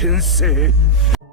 天性。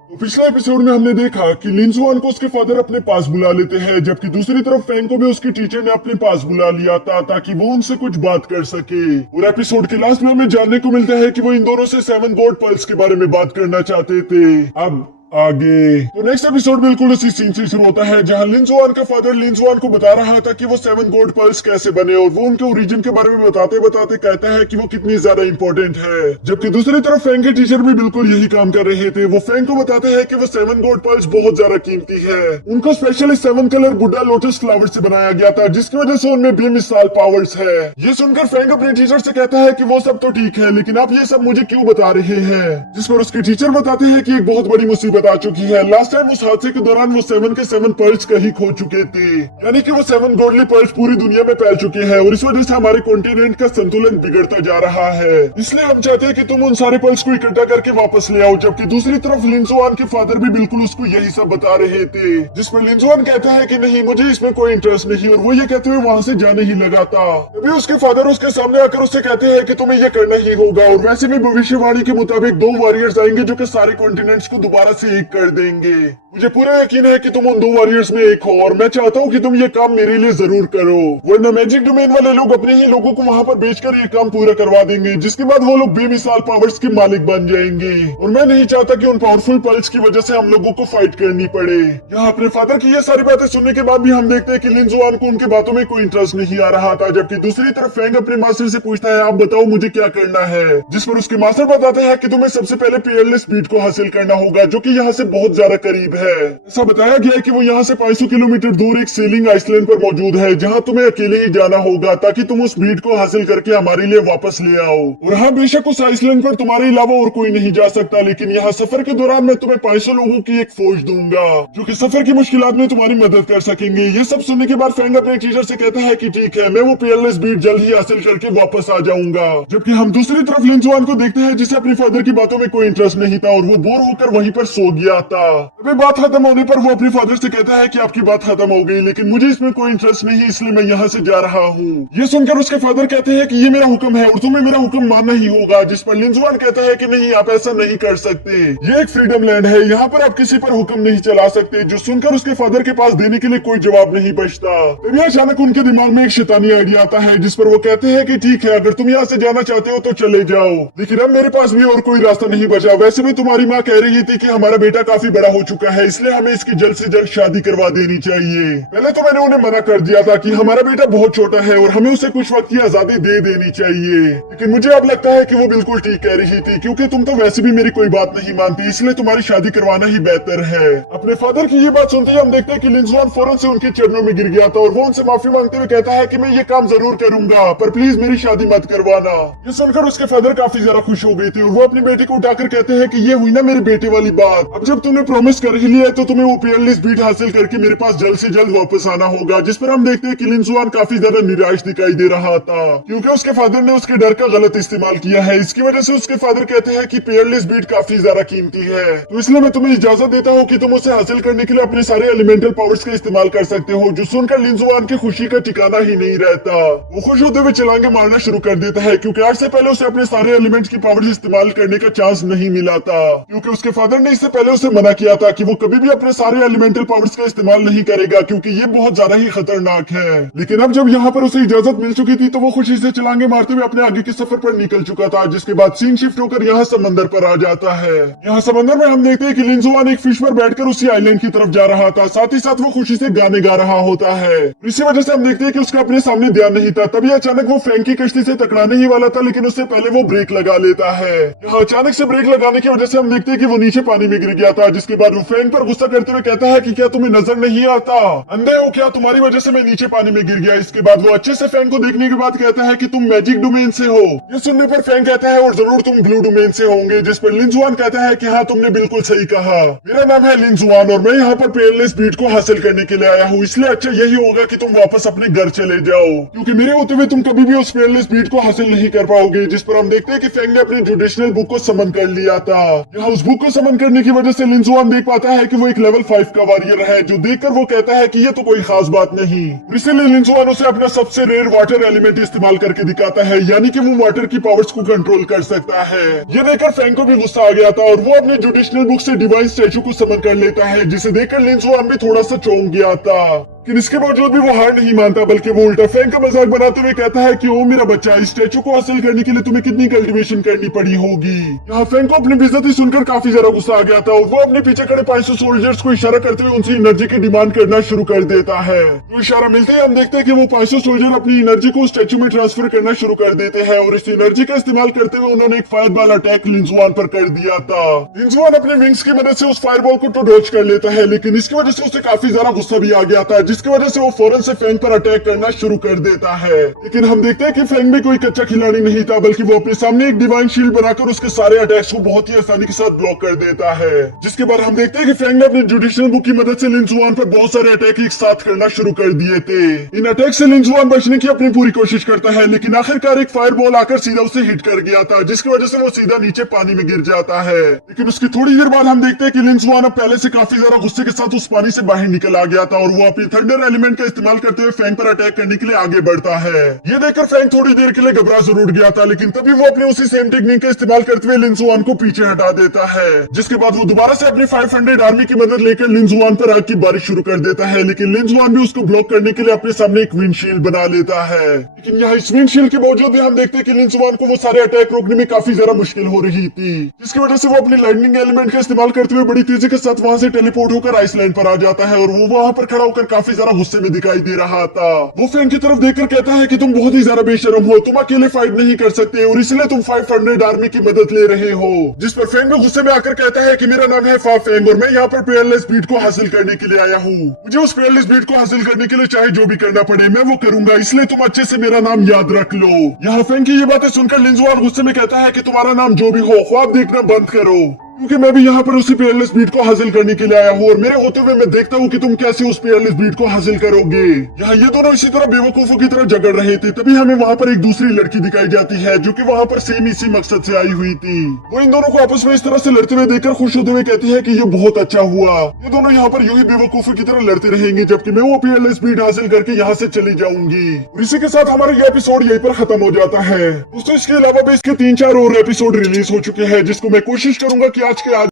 तो पिछले एपिसोड में हमने देखा कि लिन जुआन को उसके फादर अपने पास बुला लेते हैं, जबकि दूसरी तरफ फैंग को भी उसकी टीचर ने अपने पास बुला लिया था ताकि वो उनसे कुछ बात कर सके। और एपिसोड के लास्ट में हमें जानने को मिलता है कि वो इन दोनों से 7 गॉड पल्स के बारे में बात करना चाहते थे। अब आगे तो नेक्स्ट एपिसोड बिल्कुल उसी सीन से शुरू होता है जहां लिन जुआन का फादर लिन जुआन को बता रहा था कि वो 7 गॉड पल्स कैसे बने, और वो उनके ओरिजिन के बारे में बताते बताते कहता है कि वो कितनी ज्यादा इंपॉर्टेंट है। जबकि दूसरी तरफ फैंग के टीचर भी बिल्कुल यही काम कर रहे थे। वो फैंग को बताते हैं कि वो 7 गॉड पल्स बहुत ज्यादा कीमती है। उनको स्पेशली 7 कलर बुड्ढा लोटस फ्लावर से बनाया गया था, जिसकी वजह से उनमें बेमिसाल पावर्स है। ये सुनकर फैंग अपने टीचर से कहता है कि वो सब तो ठीक है, लेकिन आप ये सब मुझे क्यों बता रहे हैं। जिस पर उसके टीचर बताते हैं कि एक बहुत बड़ी मुसीबत आ चुकी है। लास्ट टाइम उस हादसे के दौरान वो 7 के 7 पर्ल्स कहीं खो चुके थे, यानी कि वो 7 गॉडली पर्ल्स पूरी दुनिया में फैल चुके हैं, और इस वजह से हमारे कॉन्टिनेंट का संतुलन बिगड़ता जा रहा है। इसलिए हम चाहते हैं कि तुम उन सारे पर्ल्स को इकट्ठा करके वापस ले आओ। जबकि दूसरी तरफ लिन जुआन के फादर भी बिल्कुल उसको यही सब बता रहे थे, जिस पर लिन जुआन कहता है कि नहीं, मुझे इसमें कोई इंटरेस्ट नहीं, और वो ये कहते हुए वहाँ से जाने ही लगा था। तभी उसके फादर उसके सामने आकर उससे कहते हैं कि तुम्हें ये करना ही होगा, और वैसे भी भविष्यवाणी के मुताबिक 2 वॉरियर्स आएंगे जो कि सारे कॉन्टिनेंट्स को दोबारा से एक कर देंगे। मुझे पूरा यकीन है कि तुम उन 2 वॉरियर्स में एक हो, और मैं चाहता हूँ कि तुम ये काम मेरे लिए जरूर करो, वरना मैजिक डोमेन वाले लोग अपने ही लोगों को वहाँ पर बेचकर ये काम पूरा करवा देंगे, जिसके बाद वो लोग बेमिसाल पावर्स के मालिक बन जाएंगे। और मैं नहीं चाहता कि उन पावरफुल पल्स की वजह से हम लोगों को फाइट करनी पड़े। यहाँ अपने फादर की ये सारी बातें सुनने के बाद भी हम देखते हैं कि लिन जुआन को उनके बातों में कोई इंटरेस्ट नहीं आ रहा था। जबकि दूसरी तरफ फैंग अपने मास्टर से पूछता है, आप बताओ मुझे क्या करना है। जिस पर उसके मास्टर बताते हैं कि तुम्हें सबसे पहले पीयरलेस स्पीड को हासिल करना होगा, जो कि यहाँ से बहुत ज्यादा करीब है। ऐसा बताया गया है कि वो यहाँ से 500 किलोमीटर दूर एक सेलिंग आइसलैंड पर मौजूद है, जहाँ तुम्हें अकेले ही जाना होगा ताकि तुम उस बीट को हासिल करके हमारे लिए वापस ले आओ। और हाँ, बेशक उस आइसलैंड पर तुम्हारे अलावा और कोई नहीं जा सकता, लेकिन यहाँ सफर के दौरान मैं तुम्हें 500 लोगों की एक फौज दूंगा जो कि सफर की मुश्किलात में तुम्हारी मदद कर सकेंगे। ये सब सुनने के बाद फैंग अपने टीचर से कहता है कि ठीक है, मैं वो पीयरलेस बीट जल्द ही हासिल करके वापस आ जाऊंगा। जबकि हम दूसरी तरफ लिन जुआन को देखते हैं जिसे अपने फादर की बातों में कोई इंटरेस्ट नहीं था, और वो बोर होकर वहीं पर सो गया था। अभी बात खत्म होने पर वो अपने फादर से कहता है कि आपकी बात खत्म हो गई, लेकिन मुझे इसमें कोई इंटरेस्ट नहीं, इसलिए मैं यहाँ से जा रहा हूँ। ये सुनकर उसके फादर कहते हैं कि ये मेरा हुक्म है और तुम्हें मेरा हुक्म मानना ही होगा। जिस पर लिन जुआन कहता है कि नहीं, आप ऐसा नहीं कर सकते, ये एक फ्रीडम लैंड है, यहाँ पर आप किसी पर हुक्म नहीं चला सकते। जो सुनकर उसके फादर के पास देने के लिए कोई जवाब नहीं बचता। तभी अचानक उनके दिमाग में एक शैतानी आइडिया आता है, जिस पर वो कहते हैं कि ठीक है, अगर तुम यहाँ से जाना चाहते हो तो चले जाओ, लेकिन अब मेरे पास भी और कोई रास्ता नहीं बचा। वैसे भी तुम्हारी माँ कह रही थी कि हमारा बेटा काफी बड़ा हो चुका है, इसलिए हमें इसकी जल्द से जल्द शादी करवा देनी चाहिए। पहले तो मैंने उन्हें मना कर दिया था कि हमारा बेटा बहुत छोटा है और हमें उसे कुछ वक्त की आजादी दे देनी चाहिए, लेकिन मुझे अब लगता है कि वो बिल्कुल ठीक कह रही थी, क्योंकि तुम तो वैसे भी मेरी कोई बात नहीं मानती, इसलिए तुम्हारी शादी करवाना ही बेहतर है। अपने फादर की ये बात सुनते ही हम देखते हैं कि लिन जुआन फौरन से उनके चरणों में गिर गया था, और वो उनसे माफी मांगते हुए कहता है कि मैं ये काम जरूर करूंगा, पर प्लीज मेरी शादी मत करवाना। ये सुनकर उसके फादर काफी ज्यादा खुश हो गए थे, और वो अपनी बेटी को उठाकर कहते हैं कि ये हुई ना मेरे बेटे वाली बात, अब जब तुमने प्रॉमिस कर ही लिया है तो तुम्हें वो पीयरलेस बीट हासिल करके मेरे पास जल्द से जल्द वापस आना होगा। जिस पर हम देखते हैं कि लिन जुआन काफी ज्यादा निराश दिखाई दे रहा था, क्योंकि उसके फादर ने उसके डर का गलत इस्तेमाल किया है। इसकी वजह से उसके फादर कहते हैं कि पीयरलेस बीट काफी ज्यादा कीमती है, तो इसलिए मैं तुम्हें इजाजत देता हूँ कि तुम उसे हासिल करने के लिए अपने सारे एलिमेंटल पावर्स का इस्तेमाल कर सकते हो। जो सुनकर लिन जुआन की खुशी का ठिकाना ही नहीं रहता। वो खुश होते हुए छलांगे मारना शुरू कर देता है, क्योंकि आज से पहले उसे अपने सारे एलिमेंट्स की पावर्स इस्तेमाल करने का चांस नहीं मिला था, क्योंकि उसके फादर ने इससे पहले उसे मना किया था कि वो कभी भी अपने सारे एलिमेंटल पावर्स का इस्तेमाल नहीं करेगा, क्योंकि ये बहुत ज्यादा ही खतरनाक है। लेकिन अब जब यहाँ पर उसे इजाजत मिल चुकी थी तो वो खुशी से छलांगे मारते हुए अपने आगे के सफर पर निकल चुका था, जिसके बाद सीन शिफ्ट होकर यहाँ समंदर पर आ जाता है। यहाँ समंदर में हम देखते हैं कि लिन जुआन एक फिश पर बैठकर उसी आइलैंड की तरफ जा रहा था, साथ ही साथ वो खुशी से गाने गा रहा होता है। इसी वजह से हम देखते हैं कि उसका अपने सामने ध्यान नहीं था। तभी अचानक वो फैंग की कश्ती से टकराने ही वाला था, लेकिन उससे पहले वो ब्रेक लगा लेता है। यहाँ अचानक से ब्रेक लगाने की वजह से हम देखते हैं कि वो नीचे पानी में गिर गया था, जिसके बाद वो फैंग पर गुस्सा करते हुए कहता है कि क्या तुम्हें नजर नहीं आता, अंधे हो क्या, तुम्हारी वजह से मैं नीचे पानी में गिर गया। इसके बाद वो अच्छे से फैंग को देखने के बाद कहता है कि तुम मैजिक डोमेन से हो। ये सुनने पर फैंग कहता है और जरूर तुम ब्लू डोमेन से होंगे। जिस पर लिन जुआन कहता है कि हाँ, तुमने बिल्कुल सही कहा, मेरा नाम है लिन जुआन और मैं यहाँ पर पीयरलेस बीट को हासिल करने के लिए आया हूँ, इसलिए अच्छा यही होगा कि तुम वापस अपने घर चले जाओ, क्योंकि मेरे होते हुए तुम कभी भी उस पीयरलेस बीट को हासिल नहीं कर पाओगे। जिस पर हम देखते हैं कि फैंग ने अपनी जुडिशनल बुक को समन कर लिया था। यहाँ उस बुक को समन करने की वजह से लिन जुआन देख पाता है कि वो एक लेवल 5 का वॉरियर है, जो देखकर वो कहता है कि ये तो कोई खास बात नहीं। इसीलिए लिंजुआन उसे अपना सबसे रेयर वाटर एलिमेंट इस्तेमाल करके दिखाता है, यानी कि वो वाटर की पावर्स को कंट्रोल कर सकता है। ये देखकर फैंग को भी गुस्सा आ गया था और वो अपने जुडिशनल बुक से डिवाइन स्टैचू को समन कर लेता है, जिसे देखकर लिंजुआन भी थोड़ा सा चौंक गया था। लेकिन इसके बावजूद भी वो हार नहीं मानता, बल्कि वो उल्टा फैंग का मजाक बनाते हुए कहता है कि ओ मेरा बच्चा, इस स्टैचू को हासिल करने के लिए तुम्हें कितनी कल्टीवेशन करनी पड़ी होगी। यहाँ फैंग को अपनी बेइज्जती सुनकर काफी ज्यादा गुस्सा आ गया था और वो अपने पीछे खड़े 500 सोल्जर्स को इशारा करते हुए उनसे एनर्जी की डिमांड करना शुरू कर देता है। तो इशारा मिलते ही हम देखते हैं कि वो 500 सोल्जर अपनी एनर्जी को स्टैचू में ट्रांसफर करना शुरू कर देते हैं और इस एनर्जी का इस्तेमाल करते हुए उन्होंने एक फायरबॉल अटैक लिंजुआन पर कर दिया था। लिंजुआन अपने विंग्स की मदद से उस फायरबॉल को तो डॉज कर लेता है, लेकिन इसकी वजह से उसे काफी ज्यादा गुस्सा भी आ गया था, जिसकी वजह से वो फौरन से फैंग पर अटैक करना शुरू कर देता है। लेकिन हम देखते हैं कि फैंग भी कोई कच्चा खिलाड़ी नहीं था, बल्कि वो अपने सामने एक डिवाइन शील्ड बनाकर उसके सारे अटैक्स को बहुत ही आसानी के साथ ब्लॉक कर देता है। जिसके बाद हम देखते हैं कि फैंग ने अपने जुडिशनल बुक की मदद से लिंजुआन पर बहुत सारे अटैक एक साथ करना शुरू कर दिए थे। इन अटैक से लिंजुआन बचने की अपनी पूरी कोशिश करता है, लेकिन आखिरकार एक फायरबॉल आकर सीधा उसे हिट कर गया था, जिसकी वजह से वो सीधा नीचे पानी में गिर जाता है। लेकिन उसकी थोड़ी देर बाद हम देखते हैं कि लिंजुआन अब पहले से काफी ज्यादा गुस्से के साथ उस पानी से बाहर निकल आ गया था और वो अपनी थंडर एलिमेंट का इस्तेमाल करते हुए फैंग पर अटैक करने के लिए आगे बढ़ता है। ये देखकर फैंग थोड़ी देर के लिए घबरा जरूर गया था, लेकिन तभी वो अपने उसी सेम टेक्निक का इस्तेमाल करते हुए लिंजुआन को पीछे हटा देता है। जिसके बाद वो दोबारा से अपनी 500 आर्मी की मदद लेकर लिंजुआन पर आग की बारिश शुरू कर देता है, लेकिन लिंजुआन भी उसको ब्लॉक करने के लिए अपने सामने एक विंडशील्ड बना लेता है। लेकिन यहाँ इस विंडशील्ड के बावजूद भी हम देखते हैं कि लिंजुआन को वो सारे अटैक रोकने में काफी ज्यादा मुश्किल हो रही थी, जिसकी वजह से वो अपनी लाइटनिंग एलिमेंट का इस्तेमाल करते हुए बड़ी तेजी के साथ वहां से टेलीपोर्ट होकर आइसलैंड पर आ जाता है और वो वहां पर खड़ा होकर काफी ज्यादा गुस्से में दिखाई दे रहा था। वो फैंग की तरफ देखकर कहता है कि तुम बहुत ही ज्यादा बेशरम हो, तुम अकेले फाइट नहीं कर सकते और इसलिए तुम 500 आर्मी की मदद ले रहे हो। जिस पर फैंग भी गुस्से में आकर कहता है कि मेरा नाम है फा फैंग और मैं यहाँ पर पेयरलेस बीट को हासिल करने के लिए आया हूँ। मुझे उस पेयरलेस बीट को हासिल करने के लिए चाहे जो भी करना पड़े मैं वो करूंगा, इसलिए तुम अच्छे से मेरा नाम याद रख लो। यहाँ फैंग की ये बातें सुनकर लिंजुआन गुस्से में कहता है कि तुम्हारा नाम जो भी हो, ख्वाब देखना बंद करो, क्योंकि मैं भी यहाँ पर उसी पेयरलेस बीट को हासिल करने के लिए आया हूँ और मेरे होते हुए मैं देखता हूँ कि तुम कैसे उस पेयरलेस बीट को हासिल करोगे। यहाँ ये दोनों इसी तरह बेवकूफों की तरह झगड़ रहे थे, तभी हमें वहाँ पर एक दूसरी लड़की दिखाई जाती है जो कि वहाँ पर सेम इसी मकसद से आई हुई थी। वो इन दोनों को आपस में इस तरह से लड़ते हुए देखकर खुश होते हुए कहती है कि ये बहुत अच्छा हुआ, ये दोनों यहाँ पर यूं ही बेवकूफों की तरह लड़ते रहेंगे जबकि मैं वो पेयरलेस बीट हासिल करके यहाँ से चली जाऊंगी। और इसी के साथ हमारा ये एपिसोड यहीं पर खत्म हो जाता है। दोस्तों इसके अलावा भी इसके 3-4 और एपिसोड रिलीज हो चुके हैं, जिसको मैं कोशिश करूंगा कि आज के आज